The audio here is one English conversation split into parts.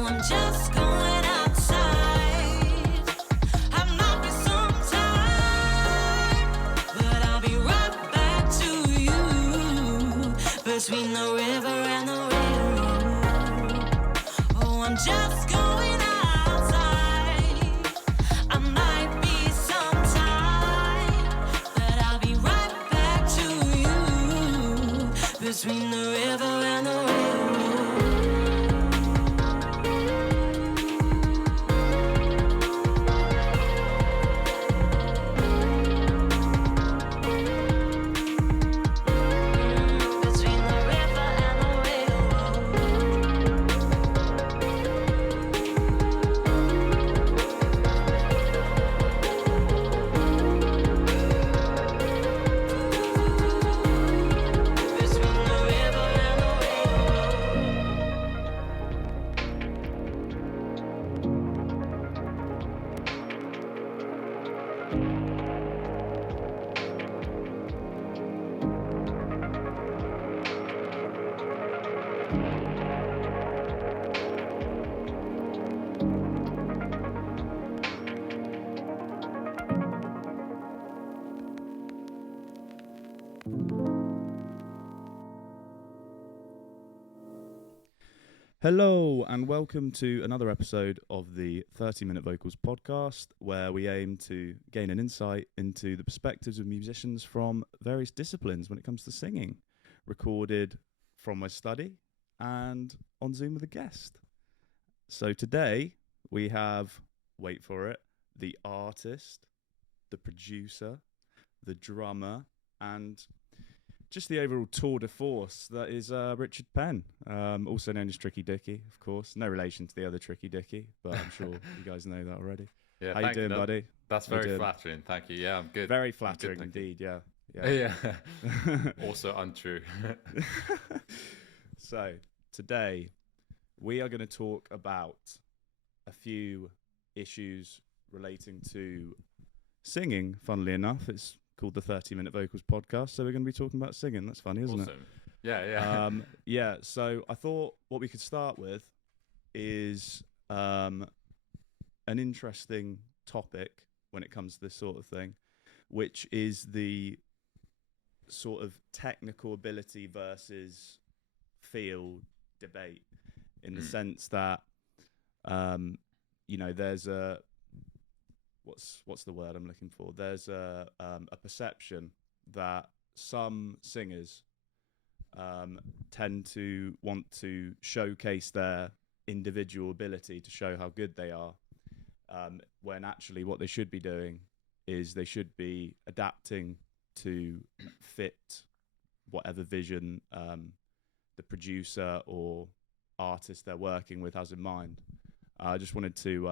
I'm just going outside. I might be some time, but I'll be right back to you. Between the river and the railroad. Oh, I'm just going outside. I might be some time, but I'll be right back to you. Between the river and the railroad. Between the river and the railroad. Between the river and the railroad. Hello and welcome to another episode of the 30-minute vocals podcast, where we aim to gain an insight into the perspectives of musicians from various disciplines when it comes to singing, recorded from my study and on Zoom with a guest. So today we have, wait for it, the artist, the producer, the drummer, and just the overall tour de force that is Richard Penn, also known as Tricky Dicky, of course. No relation to the other Tricky Dicky, but I'm sure you guys know that already. Yeah, How you doing, buddy? That's How you very doing? flattering. Thank you. Yeah, I'm good. Very I'm flattering good, thank you. indeed, yeah. Yeah. Also untrue. So, today we are going to talk about a few issues relating to singing, funnily enough. It's called the 30-minute vocals podcast, so we're going to be talking about singing. That's funny, isn't Awesome. Yeah. it? Yeah, so I thought what we could start with is an interesting topic when it comes to this sort of thing, which is the sort of technical ability versus feel debate, in the sense that there's a what's the word I'm looking for? There's a perception that some singers tend to want to showcase their individual ability to show how good they are, when actually what they should be doing is they should be adapting to fit whatever vision the producer or artist they're working with has in mind. I just wanted to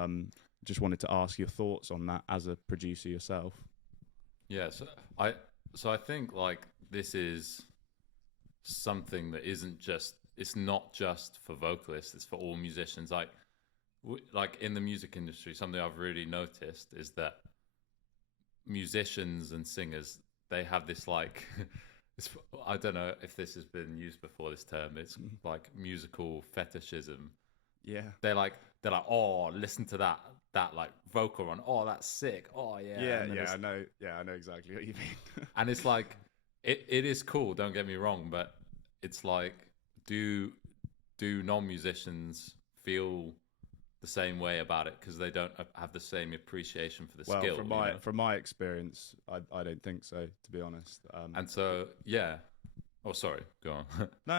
ask your thoughts on that as a producer yourself. Yeah. So I think like this is something that it's not just for vocalists, it's for all musicians. Like in the music industry, something I've really noticed is that musicians and singers, they have this like I don't know if this has been used before, this term. It's like musical fetishism. Yeah. They're like, oh, listen to that like vocal run. Oh, that's sick. Oh yeah. I know exactly what you mean. And it's like, it is cool. Don't get me wrong, but it's like, do non-musicians feel the same way about it because they don't have the same appreciation for the skill? From my experience, I don't think so, to be honest. And so yeah. Oh, sorry. Go on. No.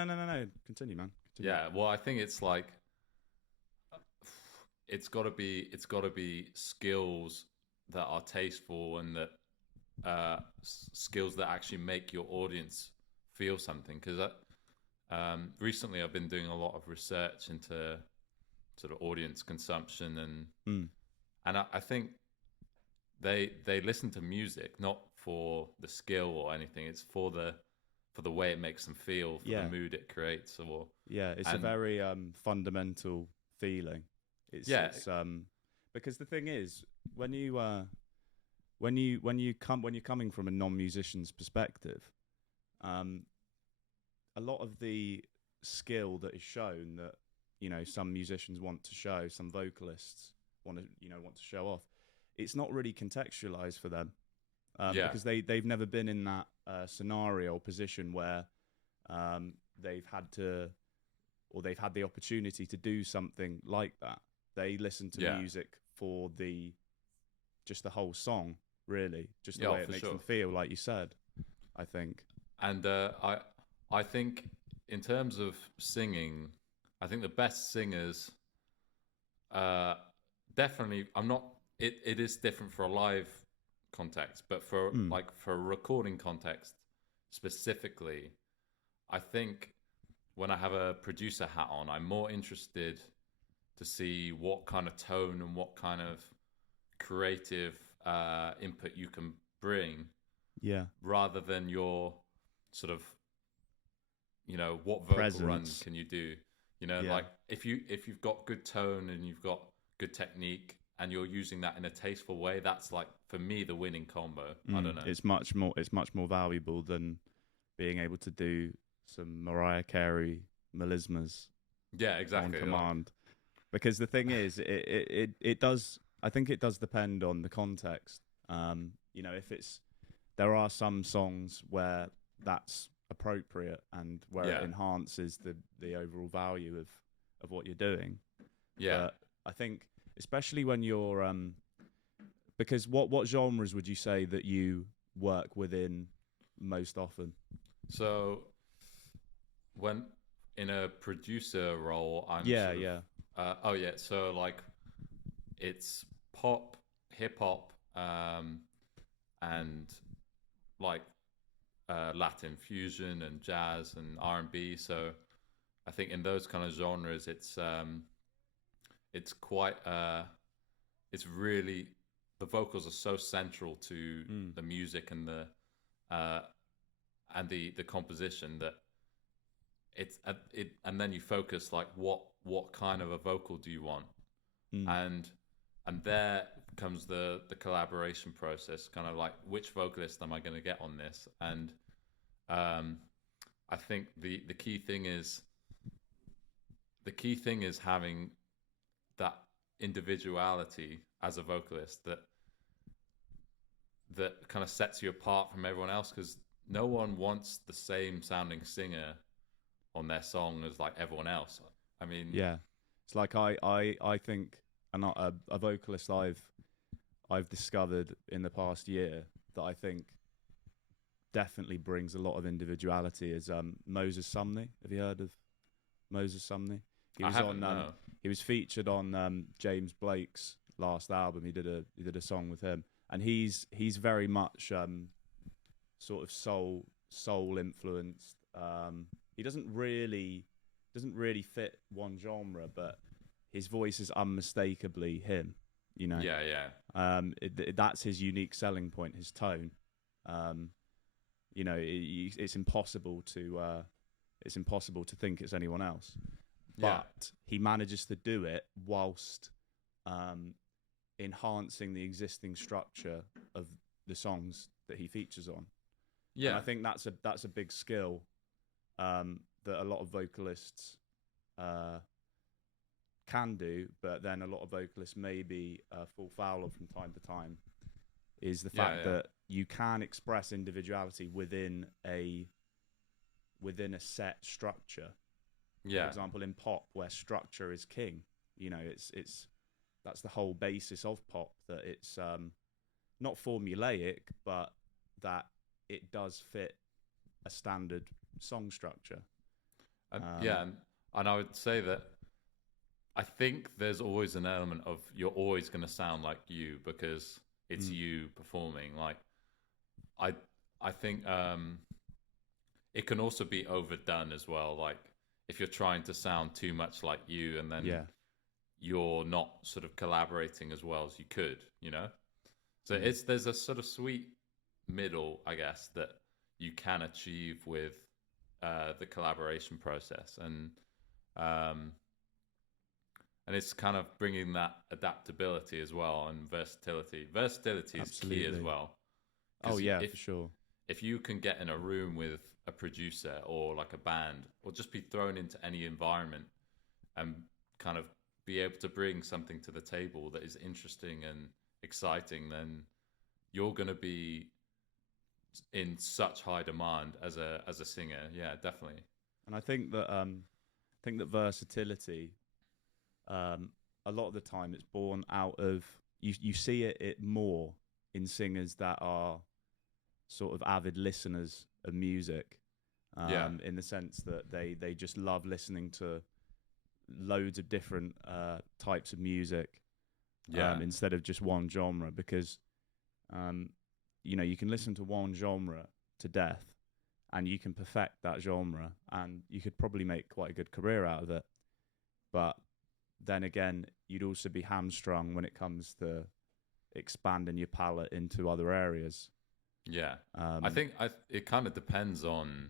Continue, man. Continue. Yeah. Well, I think it's like, it's got to be skills that are tasteful and that skills that actually make your audience feel something. Because recently I've been doing a lot of research into sort of audience consumption and I think they listen to music not for the skill or anything. It's for the way it makes them feel, for the mood it creates. It's a very fundamental feeling. It's because the thing is, when you're coming from a non-musician's perspective, a lot of the skill that is shown that some musicians want to show, some vocalists want to show off. It's not really contextualized for them, because they've never been in that scenario or position where they've had to, or they've had the opportunity to do something like that. They listen to music for just the whole song, really, just the way it makes them feel, like you said, I think. And I think in terms of singing, I think the best singers, definitely, it is different for a live context, but for for a recording context specifically, I think when I have a producer hat on, I'm more interested to see what kind of tone and what kind of creative input you can bring, rather than your sort of, what vocal runs can you do, like if you've got good tone and you've got good technique and you're using that in a tasteful way, that's like, for me, the winning combo. I don't know. It's much more valuable than being able to do some Mariah Carey melismas. Yeah, exactly. On command. Because the thing is, it does. I think it does depend on the context. If there are some songs where that's appropriate and where it enhances the overall value of what you're doing. Yeah. But I think, especially when you're because what genres would you say that you work within most often? So when in a producer role, I'm so like it's pop, hip hop, and like Latin fusion and jazz and R&B. So I think in those kind of genres, it's quite it's really, the vocals are so central to the music and the composition that and then you focus like what kind of a vocal do you want, and there comes the collaboration process, kind of like, which vocalist am I going to get on this? And I think the key thing is having that individuality as a vocalist that kind of sets you apart from everyone else, because no one wants the same sounding singer on their song as like everyone else. I mean, it's like I think a vocalist I've discovered in the past year that I think definitely brings a lot of individuality is Moses Sumney. Have you heard of Moses Sumney? He was he was featured on James Blake's last album. He did a song with him, and he's very much sort of soul influenced. He doesn't really fit one genre, but his voice is unmistakably him. That's his unique selling point, his tone. It's impossible to think it's anyone else. But he manages to do it whilst enhancing the existing structure of the songs that he features on. Yeah, and I think that's a big skill that a lot of vocalists can do, but then a lot of vocalists maybe fall foul of from time to time, is the fact that you can express individuality within a set structure. For example, in pop, where structure is king, that's the whole basis of pop, that it's not formulaic, but that it does fit a standard song structure. And I would say that I think there's always an element of, you're always going to sound like you because it's you performing. Like, I think it can also be overdone as well. Like, if you're trying to sound too much like you, and then you're not sort of collaborating as well as you could, So there's a sort of sweet middle, I guess, that you can achieve with the collaboration process, and it's kind of bringing that adaptability as well, and versatility. Versatility is key as well. Oh yeah, for sure. If you can get in a room with a producer or like a band, or just be thrown into any environment and kind of be able to bring something to the table that is interesting and exciting, then you're going to be in such high demand as a singer. Yeah, definitely. And I think that versatility, a lot of the time, it's born out of you see it more in singers that are sort of avid listeners of music, in the sense that they just love listening to loads of different types of music, instead of just one genre, because you can listen to one genre to death and you can perfect that genre and you could probably make quite a good career out of it. But then again, you'd also be hamstrung when it comes to expanding your palette into other areas. Yeah. I think it kind of depends on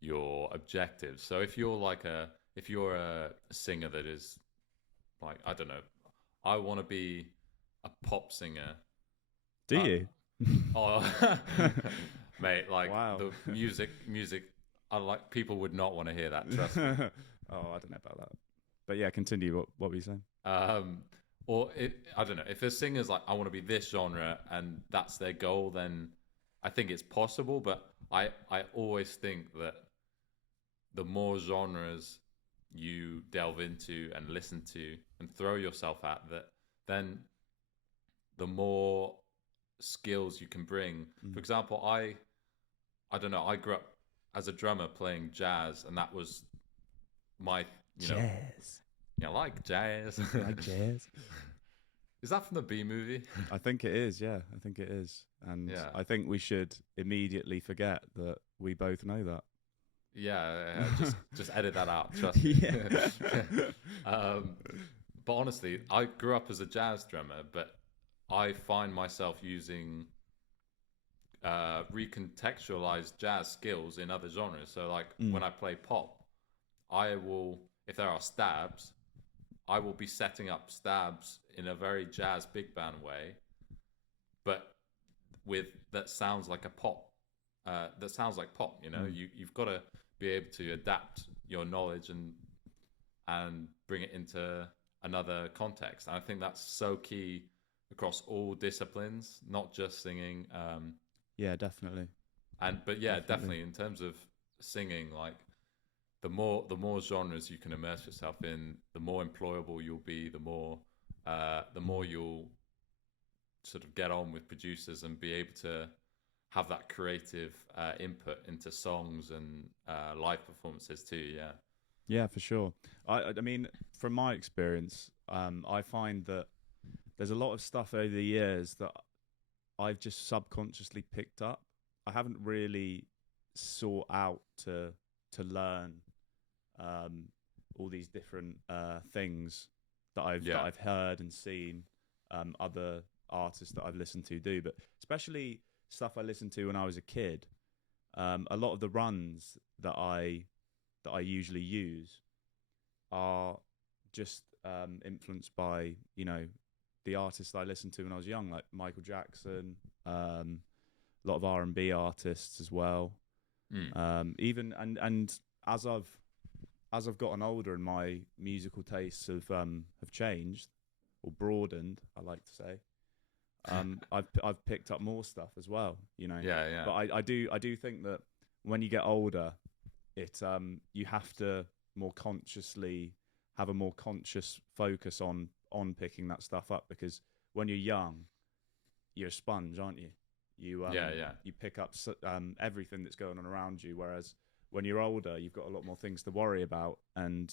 your objectives. So if you're a singer that is like, I don't know, I want to be a pop singer. Do you? Oh, mate, like wow. the music, I like, people would not want to hear that. Trust me. Oh, I don't know about that. But yeah, continue. What were you saying? Or I don't know, if a singer's like, I want to be this genre and that's their goal, then I think it's possible. But I always think that the more genres you delve into and listen to and throw yourself at, that then the more skills you can bring. For example, I don't know, I grew up as a drummer playing jazz, and that was my jazz. I like jazz. Like jazz. Is that from the B movie? I think it is, yeah. I think it is. And I think we should immediately forget that we both know that. Yeah, just edit that out, trust me. Yeah. But honestly, I grew up as a jazz drummer, but I find myself using recontextualized jazz skills in other genres. So like when I play pop, I will, if there are stabs, I will be setting up stabs in a very jazz big band way, but that sounds like a pop. That sounds like pop. You've got to be able to adapt your knowledge and bring it into another context. And I think that's so key across all disciplines, not just singing. Yeah, definitely. But yeah, definitely in terms of singing, like the more genres you can immerse yourself in, the more employable you'll be, the more you'll sort of get on with producers and be able to have that creative input into songs and live performances too. Yeah, for sure. I mean, from my experience, I find that there's a lot of stuff over the years that I've just subconsciously picked up. I haven't really sought out to learn all these different things that I've heard and seen other artists that I've listened to do, but especially stuff I listened to when I was a kid. A lot of the runs that I usually use are just influenced by the artists I listened to when I was young, like Michael Jackson, a lot of R&B artists as well. Even and as I've gotten older and my musical tastes have changed or broadened, I like to say, I've picked up more stuff as well. Yeah. But I do think that when you get older, you have to more consciously have a more conscious focus on picking that stuff up, because when you're young, you're a sponge, aren't you? You pick up everything that's going on around you, whereas when you're older, you've got a lot more things to worry about. And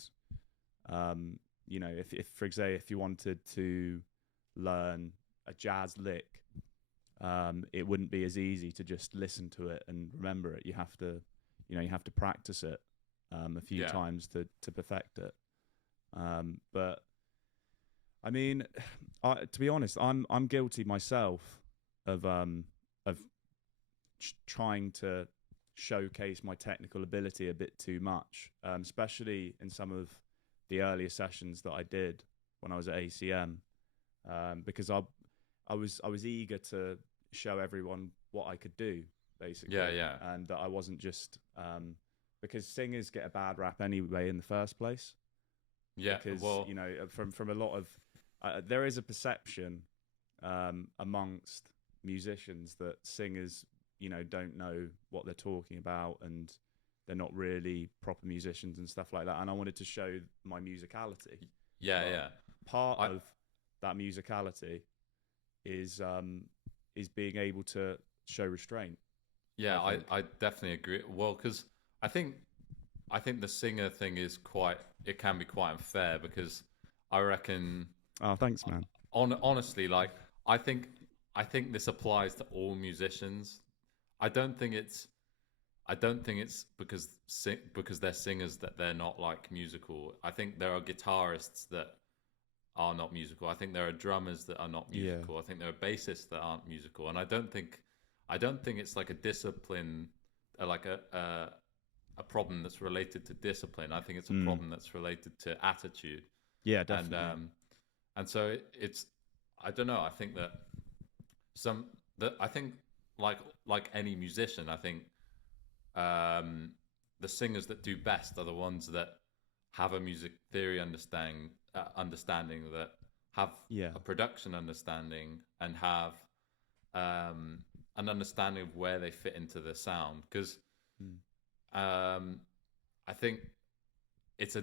if for example, if you wanted to learn a jazz lick, it wouldn't be as easy to just listen to it and remember it. You have to practice it a few times to perfect it. But I mean, to be honest, I'm guilty myself of trying to showcase my technical ability a bit too much, especially in some of the earlier sessions that I did when I was at ACM, because I was eager to show everyone what I could do, basically. Yeah. And that I wasn't just because singers get a bad rap anyway in the first place. Yeah, because well, from a lot of there is a perception amongst musicians that singers don't know what they're talking about, and they're not really proper musicians and stuff like that. And I wanted to show my musicality. yeah, But yeah. part I- of that musicality is being able to show restraint. Yeah, I think. I definitely agree. Well, because I think the singer thing is it can be quite unfair, because I reckon Oh, thanks, man. honestly, like I think this applies to all musicians. I don't think it's because they're singers that they're not like musical. I think there are guitarists that are not musical. I think there are drummers that are not Yeah. musical. I think there are bassists that aren't musical, and I don't think it's like a discipline, like a problem that's related to discipline. I think it's a problem that's related to attitude. Yeah, definitely. And so it's, I don't know. I think that I think like any musician, I think the singers that do best are the ones that have a music theory understanding, that have Yeah. a production understanding, and have an understanding of where they fit into the sound. Because I think it's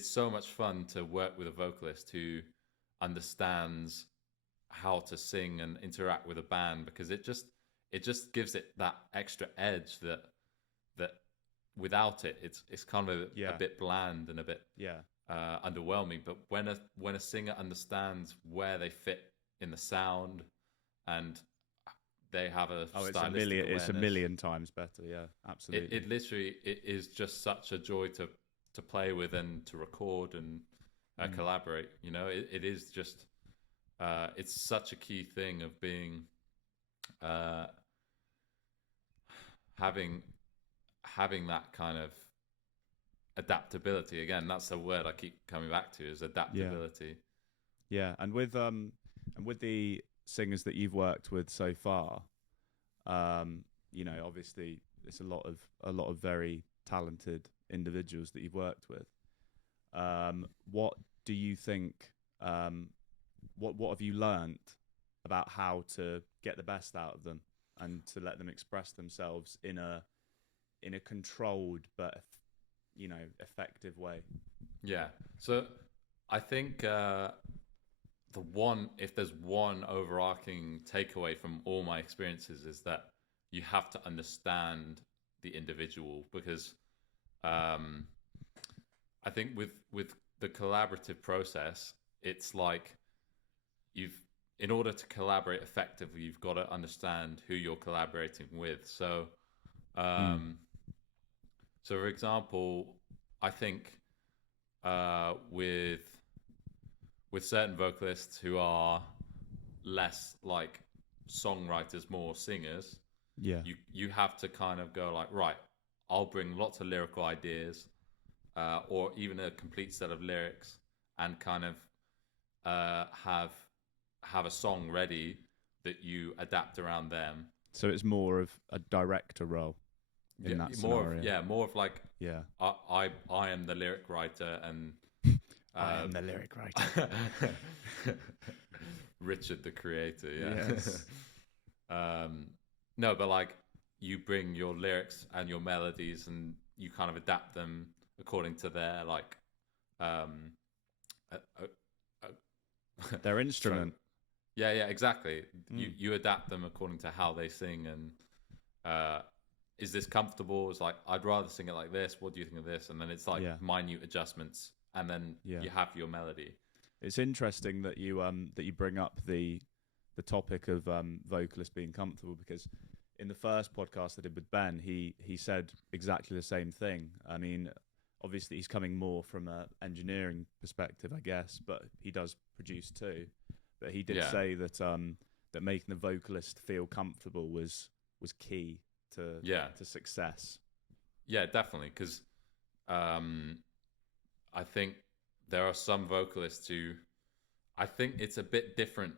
so much fun to work with a vocalist who understands how to sing and interact with a band, because it just gives it that extra edge that without it, it's kind of a bit bland and a bit underwhelming. But when a singer understands where they fit in the sound, and they have a stylistic it's a awareness, million times better. Yeah, absolutely. it literally is just such a joy to play with and to record and collaborate. It is just it's such a key thing of being having that kind of adaptability. Again, that's the word I keep coming back to, is adaptability. Yeah, and with the singers that you've worked with so far, obviously it's a lot of very talented individuals that you've worked with. What do you think? What have you learnt about how to get the best out of them and to let them express themselves in a controlled but effective way? Yeah. So I think if there's one overarching takeaway from all my experiences, is that you have to understand the individual, because I think with the collaborative process, it's like in order to collaborate effectively, you've got to understand who you're collaborating with. So so for example, I think with certain vocalists who are less like songwriters, more singers, you have to kind of go like, right, I'll bring lots of lyrical ideas, or even a complete set of lyrics, and kind of have a song ready that you adapt around them. So it's more of a director role in that scenario. More of like, Yeah. I am the lyric writer, and I am the lyric writer. Richard the creator. Yeah. Yes. No, but like, you bring your lyrics and your melodies, and you kind of adapt them according to their like Their instrument. Yeah, exactly. You adapt them according to how they sing, and is this comfortable? It's like, I'd rather sing it like this. What do you think of this? And then it's like minute adjustments, and then you have your melody. It's interesting that you bring up the topic of vocalists being comfortable, because in the first podcast I did with Ben, he said exactly the same thing. I mean, obviously he's coming more from an engineering perspective, I guess, but he does produce too. But he did say that that making the vocalist feel comfortable was key to success. Yeah, definitely, because I think there are some vocalists who, I think it's a bit different.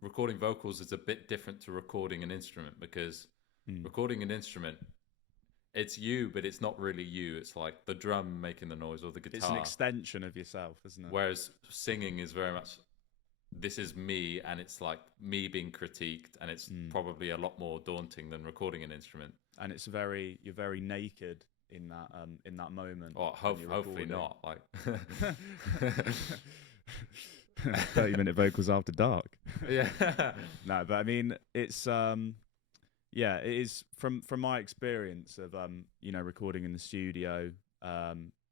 Recording vocals is a bit different to recording an instrument, because recording an instrument, it's you, but it's not really you. It's like the drum making the noise or the guitar. It's an extension of yourself, isn't it? Whereas singing is very much, this is me, and it's like me being critiqued, and it's probably a lot more daunting than recording an instrument. And it's you're very naked in that moment. Or hopefully not. Like 30-minute vocals after dark. Yeah. No, but I mean, it's yeah, it is from my experience of recording in the studio,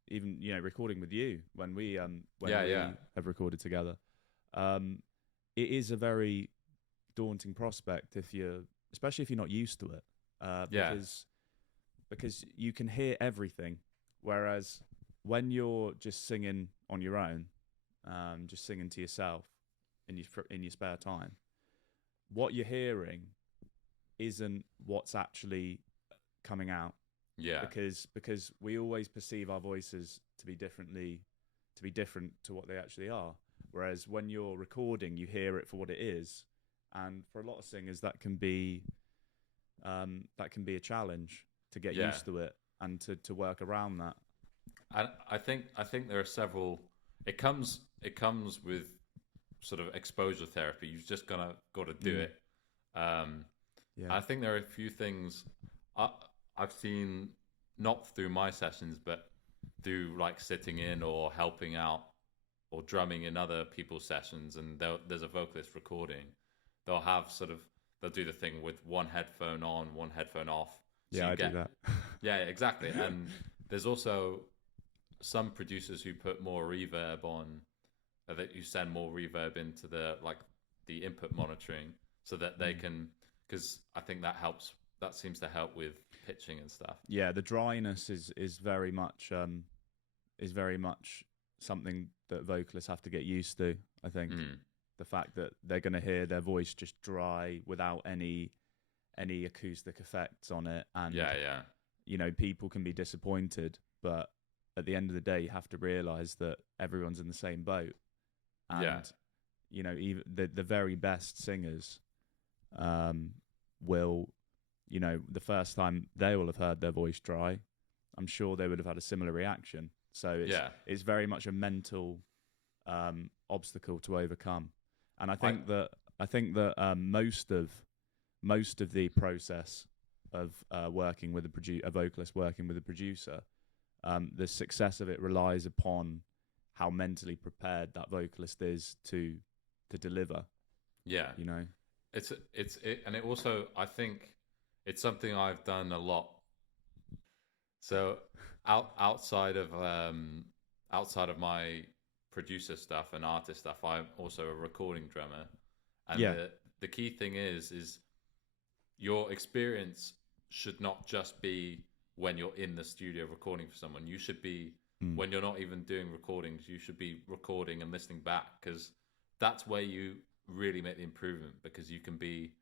even recording with you when we have recorded together. It is a very daunting prospect especially if you're not used to it. Because you can hear everything, whereas when you're just singing on your own, just singing to yourself in your spare time, what you're hearing isn't what's actually coming out. Yeah. Because we always perceive our voices to be different to what they actually are. Whereas when you're recording, you hear it for what it is, and for a lot of singers, that can be a challenge to get used to it and to work around that. And I think there are several. It comes with sort of exposure therapy. You've just got to do it. I think there are a few things I've seen, not through my sessions, but through like sitting in or helping out or drumming in other people's sessions, and there's a vocalist recording. They'll do the thing with one headphone on, one headphone off. So I do that. Yeah, exactly. And there's also some producers who put more reverb on, that you send more reverb into the input monitoring, so that they can, because I think that seems to help with pitching and stuff. Yeah, the dryness is very much something that vocalists have to get used to, I think. The fact that they're going to hear their voice just dry without any acoustic effects on it, and people can be disappointed, but at the end of the day, you have to realize that everyone's in the same boat, and even the very best singers will, the first time they will have heard their voice dry, I'm sure they would have had a similar reaction. So it's very much a mental obstacle to overcome. And I think that most of the process of working with a vocalist working with a producer, the success of it relies upon how mentally prepared that vocalist is to deliver. Yeah, and it also, I think it's something I've done a lot. So outside of my producer stuff and artist stuff, I'm also a recording drummer, and the key thing is your experience should not just be when you're in the studio recording for someone. You should be when you're not even doing recordings, you should be recording and listening back, because that's where you really make the improvement, because you can be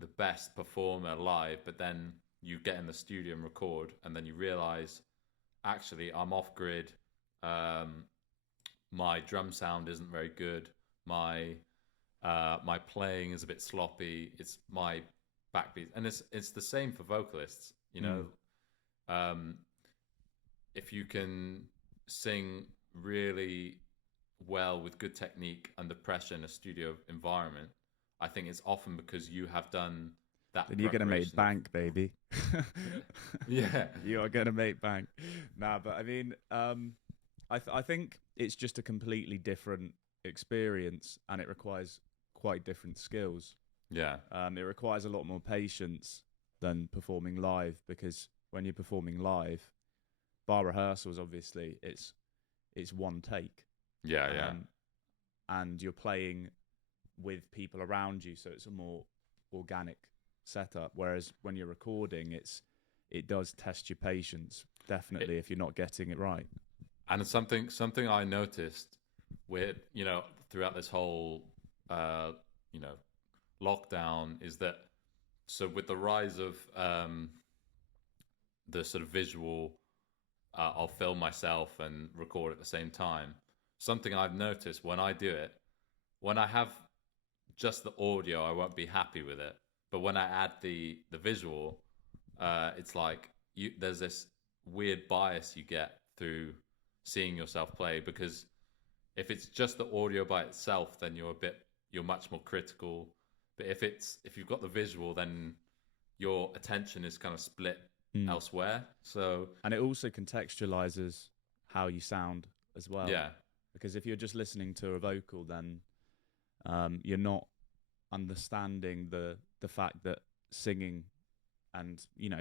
the best performer live, but then you get in the studio and record, and then you realize, actually, I'm off grid. My drum sound isn't very good. My playing is a bit sloppy. It's my backbeat, and it's the same for vocalists. If you can sing really well with good technique under pressure in a studio environment, I think it's often because you have done that. Then you're gonna make bank, baby. Yeah, you are gonna make bank. Nah, but I mean, I think it's just a completely different experience, and it requires quite different skills. Yeah. It requires a lot more patience than performing live, because when you're performing live, bar rehearsals, obviously, it's one take. Yeah. And you're playing with people around you, so it's a more organic setup. Whereas when you're recording, it does test your patience, definitely, if you're not getting it right. And something I noticed with throughout this whole lockdown is that, so with the rise of the sort of visual, I'll film myself and record at the same time. Something I've noticed when I do it, when I have just the audio, I won't be happy with it. But when I add the visual, it's like there's this weird bias you get through seeing yourself play, because if it's just the audio by itself, then you're much more critical. But if you've got the visual, then your attention is kind of split elsewhere. So, and it also contextualizes how you sound as well. Yeah. Because if you're just listening to a vocal, then you're not understanding the fact that singing and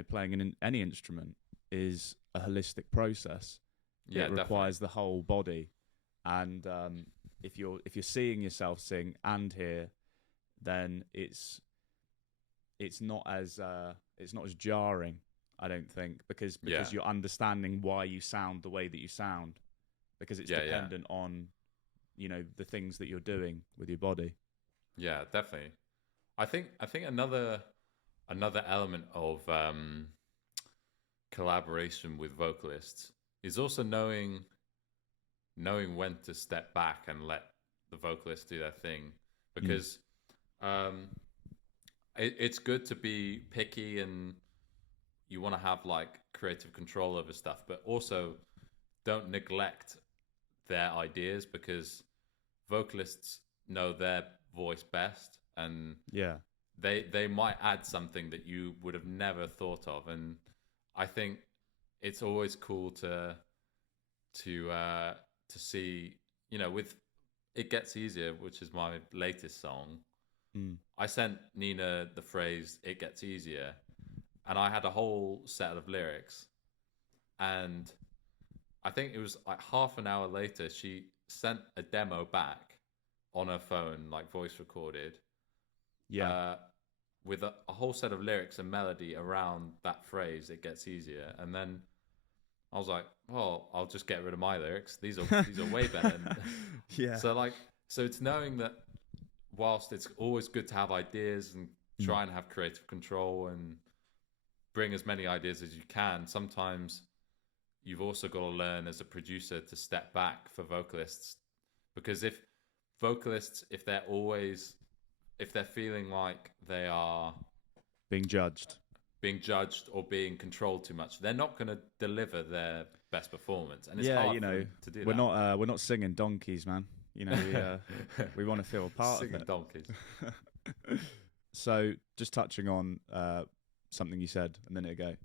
playing any instrument is a holistic process. Yeah, it requires the whole body, and if you're seeing yourself sing and hear, then it's not as jarring, I don't think, because you're understanding why you sound the way that you sound, because it's dependent on the things that you're doing with your body. Yeah, definitely. I think another element of collaboration with vocalists is also knowing when to step back and let the vocalist do their thing, because it's good to be picky and you want to have like creative control over stuff, but also don't neglect their ideas, because vocalists know their voice best, and they might add something that you would have never thought of. And I think it's always cool to see, with It Gets Easier, which is my latest song. I sent Nina the phrase "It Gets Easier," and I had a whole set of lyrics, and I think it was like half an hour later she sent a demo back on her phone, like voice recorded, with a whole set of lyrics and melody around that phrase "It Gets Easier." And then I was like, well, I'll just get rid of my lyrics. These are way better. So it's knowing that whilst it's always good to have ideas and try and have creative control and bring as many ideas as you can, sometimes you've also got to learn as a producer to step back for vocalists, because if they're feeling like they are being judged or being controlled too much, they're not going to deliver their best performance. And it's hard for them to do we're that. We're not singing donkeys, man. We want to feel a part Singing of it. donkeys. So just touching on something you said a minute ago,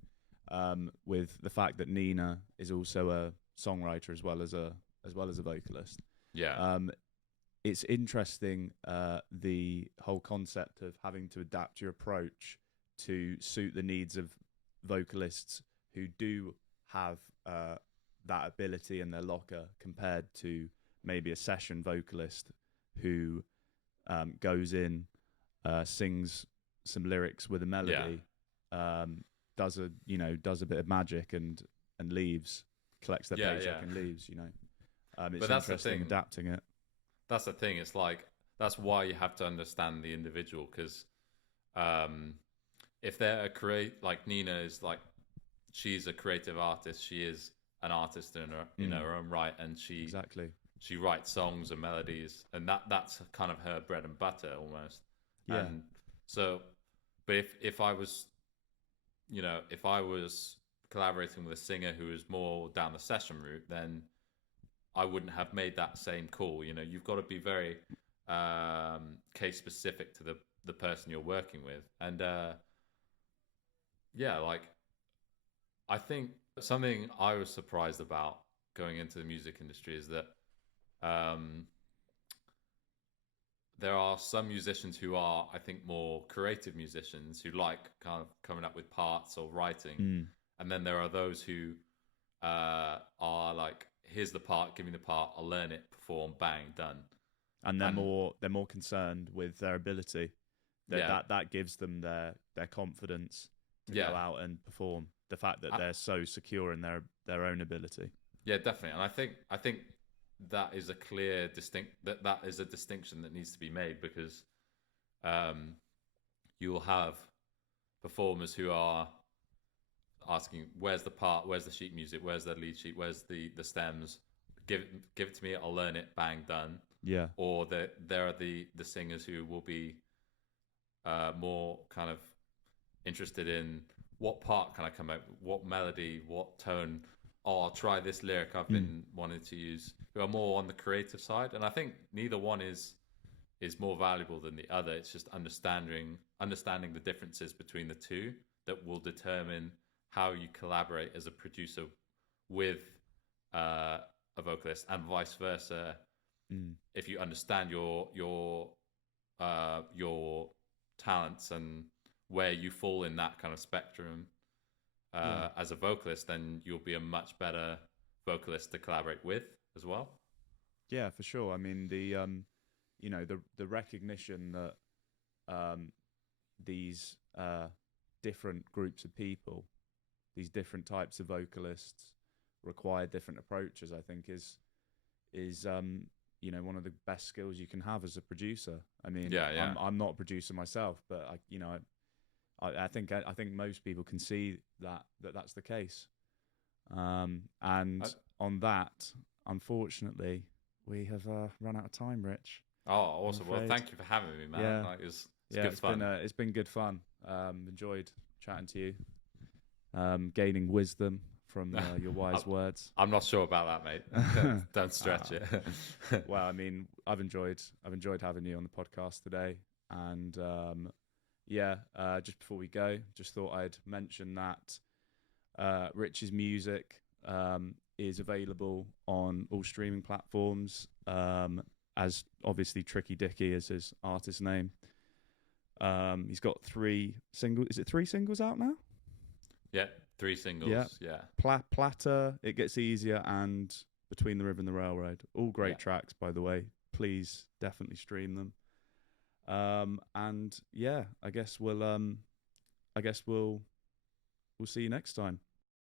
with the fact that Nina is also a songwriter as well as a vocalist. Yeah. It's interesting, the whole concept of having to adapt your approach to suit the needs of vocalists who do have that ability in their locker, compared to maybe a session vocalist who goes in, sings some lyrics with a melody, does a bit of magic and leaves, collects their paycheck and leaves. It's but that's interesting adapting it. That's the thing. It's like, that's why you have to understand the individual, because if they're like Nina is like, she's a creative artist. She is an artist in her own right, and she writes songs and melodies, and that's kind of her bread and butter almost. Yeah. And so, but if I was collaborating with a singer who is more down the session route, then I wouldn't have made that same call. You've got to be very case specific to the person you're working with. And I think something I was surprised about going into the music industry is that there are some musicians who are, I think, more creative musicians who like kind of coming up with parts or writing. And then there are those who are like, here's the part, give me the part, I'll learn it, perform, bang, done. And they're more concerned with their ability. That gives them their confidence to go out and perform. The fact that they're so secure in their own ability. Yeah, definitely. And I think that is a clear that is a distinction that needs to be made, because you'll have performers who are asking, where's the part, where's the sheet music, where's the lead sheet, where's the stems, give it to me, I'll learn it, bang, done. Yeah. Or there are the singers who will be more kind of interested in what part can I come up with? What melody, what tone? Oh, I'll try this lyric I've been wanting to use. Who are more on the creative side, and I think neither one is more valuable than the other. It's just understanding the differences between the two that will determine how you collaborate as a producer with a vocalist, and vice versa. If you understand your talents and where you fall in that kind of spectrum as a vocalist, then you'll be a much better vocalist to collaborate with as well. Yeah, for sure. I mean, the recognition that these different groups of people, these different types of vocalists, require different approaches, I think is one of the best skills you can have as a producer. I mean, I'm not a producer myself, but I think most people can see that's the case. And on that, unfortunately, we have run out of time, Rich. Oh, awesome! Well, thank you for having me, man. Yeah, It's good fun. It's been good fun. Enjoyed chatting to you, gaining wisdom from your wise words. I'm not sure about that, mate. Don't stretch it. Well, I mean, I've enjoyed having you on the podcast today, and just before we go, just thought I'd mention that Rich's music is available on all streaming platforms, as obviously Tricky Dicky is his artist name. He's got 3 singles. Is it 3 singles out now? Yeah, 3 singles. Yeah. Platter, It Gets Easier, and Between the River and the Railroad. All great tracks, by the way. Please definitely stream them. And yeah, I guess we'll see you next time.